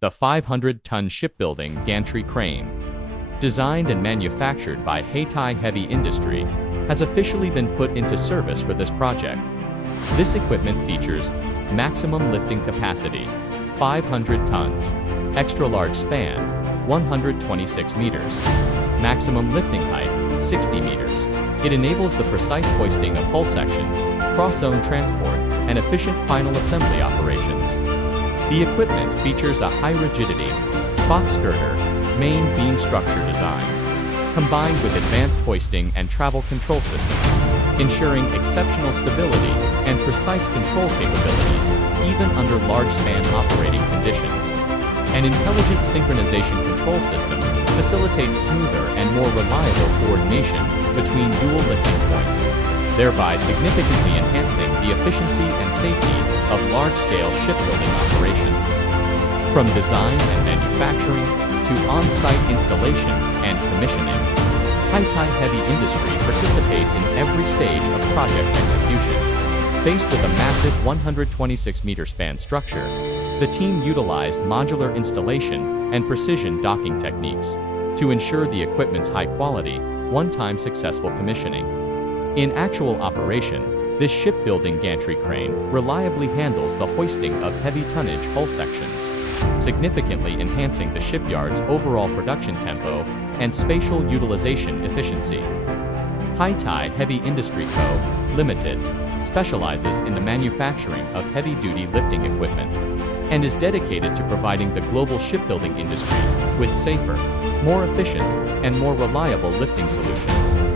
the 500-ton shipbuilding gantry crane. Designed and manufactured by Haitai Heavy Industry, has officially been put into service for this project. This equipment features maximum lifting capacity, 500 tons, extra-large span, 126 meters, maximum lifting height, 60 meters. It enables the precise hoisting of hull sections, cross-zone transport, and efficient final assembly operations. The equipment features a high-rigidity, box girder, main beam structure design, combined with advanced hoisting and travel control systems, ensuring exceptional stability and precise control capabilities even under large-span operating conditions. An intelligent synchronization control system facilitates smoother and more reliable coordination between dual lifting points, thereby significantly enhancing the efficiency and safety of large-scale shipbuilding operations. From design and manufacturing to on-site installation and commissioning, Haitai Heavy Industry participates in every stage of project execution. Faced with a massive 126-meter span structure, the team utilized modular installation and precision docking techniques to ensure the equipment's high quality, one-time successful commissioning. In actual operation, this shipbuilding gantry crane reliably handles the hoisting of heavy-tonnage hull sections, significantly enhancing the shipyard's overall production tempo and spatial utilization efficiency. Haitai Heavy Industry Co., Limited, specializes in the manufacturing of heavy-duty lifting equipment and is dedicated to providing the global shipbuilding industry with safer, more efficient, and more reliable lifting solutions.